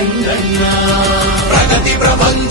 Ranganna ప్రగతి ప్రబంధ